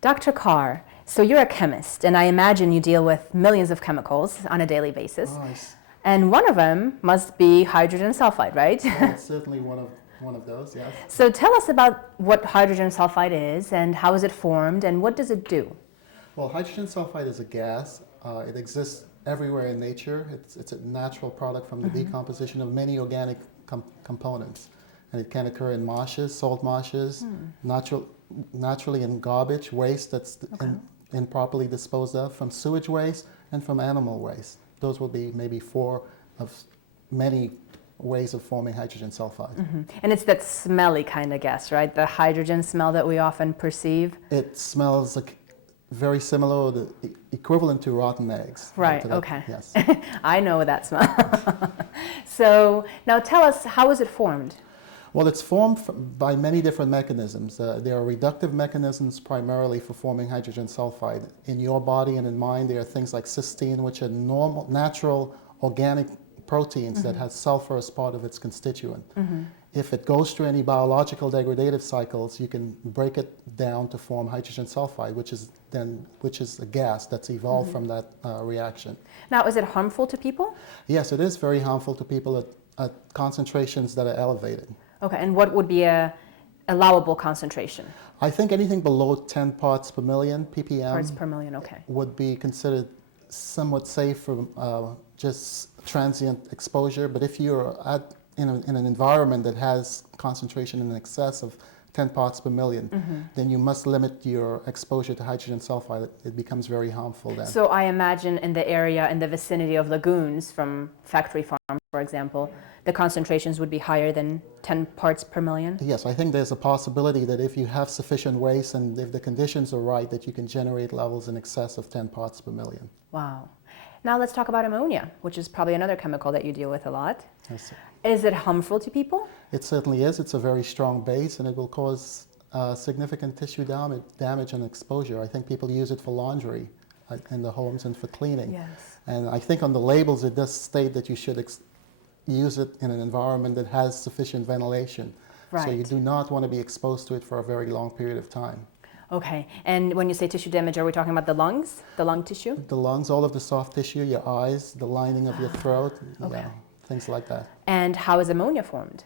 Dr. Carr, so you're a chemist, and I imagine you deal with millions of chemicals on a daily basis. Nice. And one of them must be hydrogen sulfide, right? Well, it's certainly one of those, yes. So tell us about what hydrogen sulfide is, and how is it formed, and what does it do? Well, hydrogen sulfide is a gas. It exists everywhere in nature. It's a natural product from the decomposition of many organic components. And it can occur in marshes, salt marshes, naturally in garbage, waste that's improperly disposed of, from sewage waste, and from animal waste. Those will be maybe 4 of many ways of forming hydrogen sulfide. And it's that smelly kind of gas, right? The hydrogen smell that we often perceive. It smells like very similar, the equivalent to rotten eggs. Right, that, okay. Yes. I know that smell. So now tell us, how is it formed? Well, it's formed by many different mechanisms. There are reductive mechanisms primarily for forming hydrogen sulfide. In your body and in mine, there are things like cysteine, which are natural organic proteins that has sulfur as part of its constituent. If it goes through any biological degradative cycles, you can break it down to form hydrogen sulfide, which is a gas that's evolved from that reaction. Now, is it harmful to people? Yes, it is very harmful to people at concentrations that are elevated. Okay, and what would be a allowable concentration? I think anything below 10 parts per million, ppm, Parts per million, okay. would be considered somewhat safe for just transient exposure. But if you're in an environment that has concentration in excess of 10 parts per million, then you must limit your exposure to hydrogen sulfide. It becomes very harmful then. So I imagine in the area, in the vicinity of lagoons from factory farms, for example, the concentrations would be higher than 10 parts per million? Yes, I think there's a possibility that if you have sufficient waste and if the conditions are right, that you can generate levels in excess of 10 parts per million. Wow. Now let's talk about ammonia, which is probably another chemical that you deal with a lot. Yes. Is it harmful to people? It certainly is. It's a very strong base, and it will cause significant tissue damage and exposure. I think people use it for laundry in the homes and for cleaning. Yes. And I think on the labels it does state that you should use it in an environment that has sufficient ventilation. Right. So you do not want to be exposed to it for a very long period of time. Okay, and when you say tissue damage, are we talking about the lungs, the lung tissue? The lungs, all of the soft tissue, your eyes, the lining of your throat, things like that. And how is ammonia formed?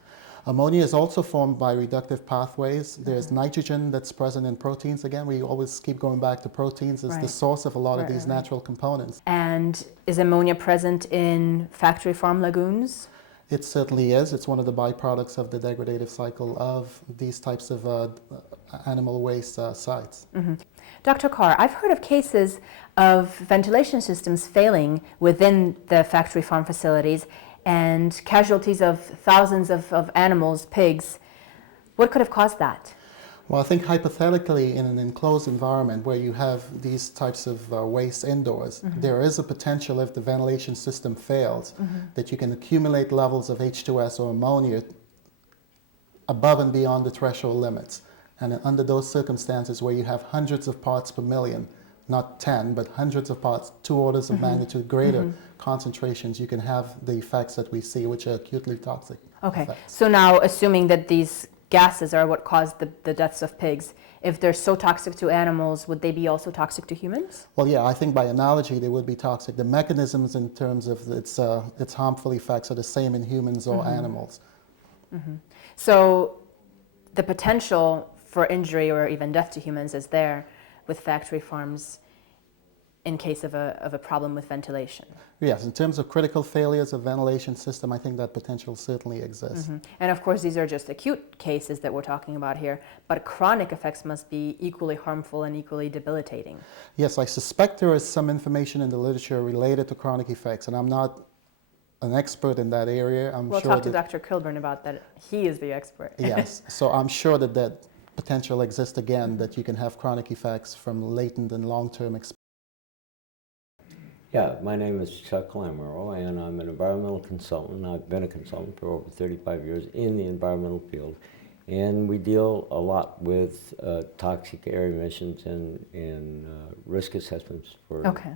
Ammonia is also formed by reductive pathways. There's nitrogen that's present in proteins. Again, we always keep going back to proteins as the source of a lot of these natural components. And is ammonia present in factory farm lagoons? It certainly is. It's one of the byproducts of the degradative cycle of these types of animal waste sites. Dr. Carr, I've heard of cases of ventilation systems failing within the factory farm facilities and casualties of thousands of animals, pigs. What could have caused that? Well, I think hypothetically in an enclosed environment where you have these types of waste indoors, there is a potential if the ventilation system fails that you can accumulate levels of H2S or ammonia above and beyond the threshold limits. And under those circumstances where you have hundreds of parts per million, not 10, but hundreds of parts, 2 orders of magnitude greater concentrations, you can have the effects that we see, which are acutely toxic. Okay, effects. so now assuming that these gases are what caused the deaths of pigs, if they're so toxic to animals, would they be also toxic to humans? Well, yeah, I think by analogy they would be toxic. The mechanisms in terms of its harmful effects are the same in humans or animals. So the potential for injury or even death to humans is there with factory farms in case of a problem with ventilation. Yes, in terms of critical failures of ventilation system, I think that potential certainly exists. And of course, these are just acute cases that we're talking about here, but chronic effects must be equally harmful and equally debilitating. Yes, I suspect there is some information in the literature related to chronic effects, and I'm not an expert in that area. We'll talk to Dr. Kilburn about that. He is the expert. Yes, so I'm sure that potential exists again, that you can have chronic effects from latent and long-term exposure. Yeah, my name is Chuck Lamoureux, and I'm an environmental consultant. I've been a consultant for over 35 years in the environmental field, and we deal a lot with toxic air emissions and risk assessments for. Okay.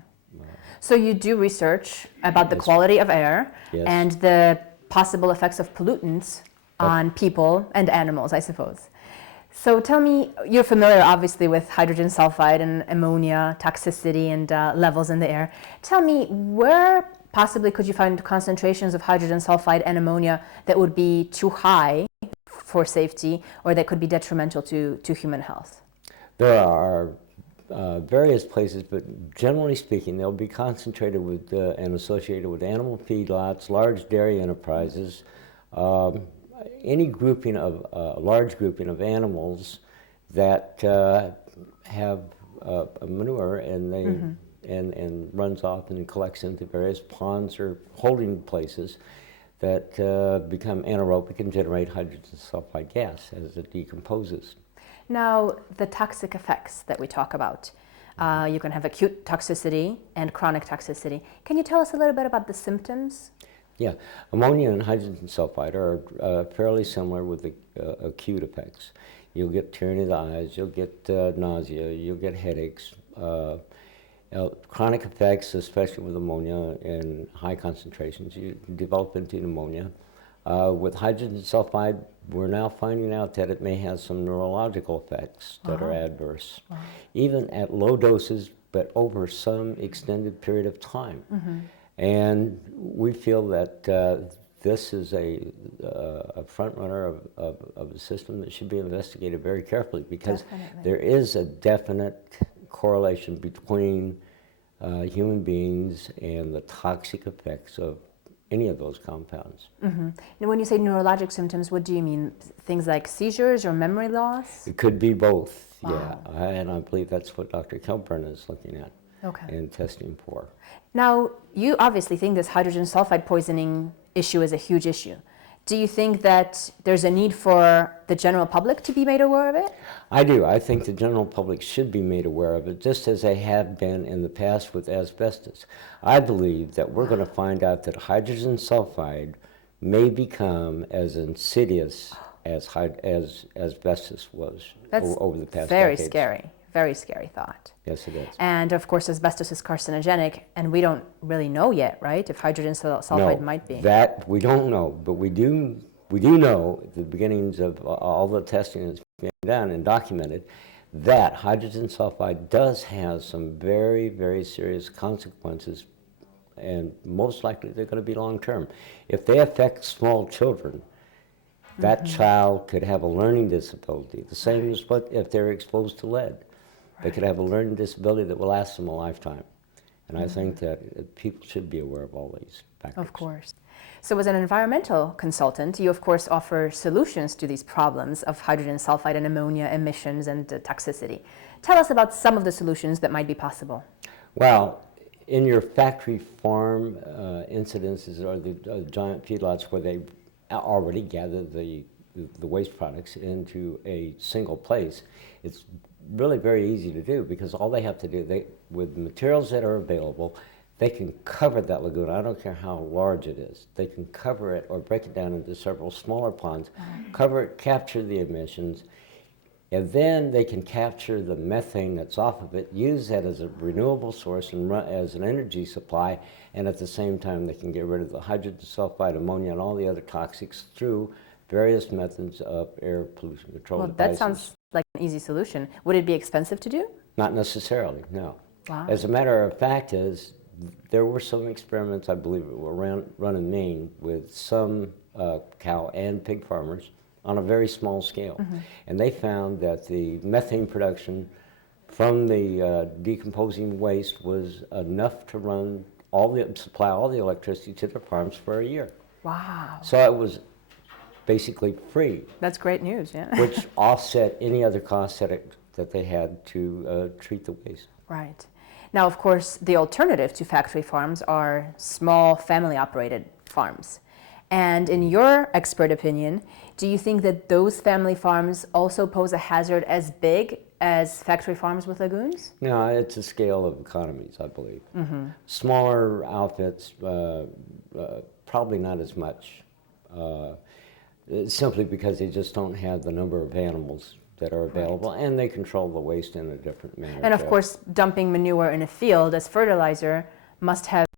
So you do research about the quality of air and the possible effects of pollutants on people and animals, I suppose. So tell me, you're familiar obviously with hydrogen sulfide and ammonia toxicity and levels in the air. Tell me, where possibly could you find concentrations of hydrogen sulfide and ammonia that would be too high for safety or that could be detrimental to human health? There are various places, but generally speaking, they'll be concentrated with and associated with animal feedlots, large dairy enterprises, any grouping of large grouping of animals that have manure and they and runs off and collects into various ponds or holding places that become anaerobic and generate hydrogen sulfide gas as it decomposes. Now, the toxic effects that we talk about, you can have acute toxicity and chronic toxicity. Can you tell us a little bit about the symptoms? Yeah, ammonia and hydrogen sulfide are fairly similar with the acute effects. You'll get tearing of the eyes, you'll get nausea, you'll get headaches. Chronic effects, especially with ammonia in high concentrations, you develop into pneumonia. With hydrogen sulfide, we're now finding out that it may have some neurological effects that are adverse, even at low doses, but over some extended period of time. And we feel that this is a front runner of a system that should be investigated very carefully, because there is a definite correlation between human beings and the toxic effects of any of those compounds. Now, when you say neurologic symptoms, what do you mean? Things like seizures or memory loss? It could be both, Wow. yeah. And I believe that's what Dr. Kilburn is looking at and testing for. Now, you obviously think this hydrogen sulfide poisoning issue is a huge issue. Do you think that there's a need for the general public to be made aware of it? I do. I think the general public should be made aware of it, just as they have been in the past with asbestos. I believe that we're going to find out that hydrogen sulfide may become as insidious as asbestos was over the past very decades. scary. Very scary thought. Yes, it is. And of course, asbestos is carcinogenic, and we don't really know yet, right, if hydrogen sulfide might be. That we don't know, but we do know at the beginnings of all the testing that's been done and documented that hydrogen sulfide does have some very, very serious consequences, and most likely they're going to be long-term. If they affect small children, that child could have a learning disability, the same as what if they're exposed to lead. They could have a learning disability that will last them a lifetime. And I think that people should be aware of all these factors. Of course. So as an environmental consultant, you of course offer solutions to these problems of hydrogen sulfide and ammonia emissions and toxicity. Tell us about some of the solutions that might be possible. Well, in your factory farm incidences or the giant feedlots where they already gather the waste products into a single place, it's really very easy to do, because all they have to do, with the materials that are available, they can cover that lagoon. I don't care how large it is. They can cover it or break it down into several smaller ponds, cover it, capture the emissions, and then they can capture the methane that's off of it, use that as a renewable source and run as an energy supply, and at the same time they can get rid of the hydrogen sulfide, ammonia, and all the other toxics through various methods of air pollution control devices. That sounds like an easy solution. Would it be expensive to do? Not necessarily, no. Wow. As a matter of fact there were some experiments, I believe, that were run in Maine with some cow and pig farmers on a very small scale. And they found that the methane production from the decomposing waste was enough to supply all the electricity to their farms for a year. Wow. So it was basically free. That's great news, yeah. Which offset any other costs that they had to treat the waste. Right. Now, of course, the alternative to factory farms are small family-operated farms. And in your expert opinion, do you think that those family farms also pose a hazard as big as factory farms with lagoons? No, it's a scale of economies, I believe. Smaller outfits, probably not as much. Simply because they just don't have the number of animals that are available, and they control the waste in a different manner. And of course, dumping manure in a field as fertilizer must have